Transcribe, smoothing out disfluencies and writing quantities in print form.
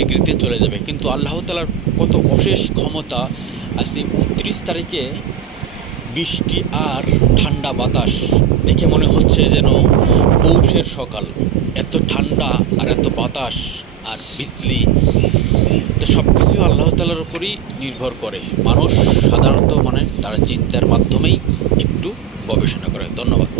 ডিগ্রিতে চলে যাবে। কিন্তু আল্লাহ তাআলার কত অশেষ ক্ষমতা, আজকে 29 তারিখে বৃষ্টি আর ঠান্ডা বাতাস দেখে মনে হচ্ছে যেন পৌষের সকাল। এত ঠান্ডা আর এত বাতাস আর বিজলি, তো সব কিছু আল্লাহ তাআলার উপরই নির্ভর করে। মানুষ সাধারণত তার চিন্তার মাধ্যমেই একটু গবেষণা করে। ধন্যবাদ।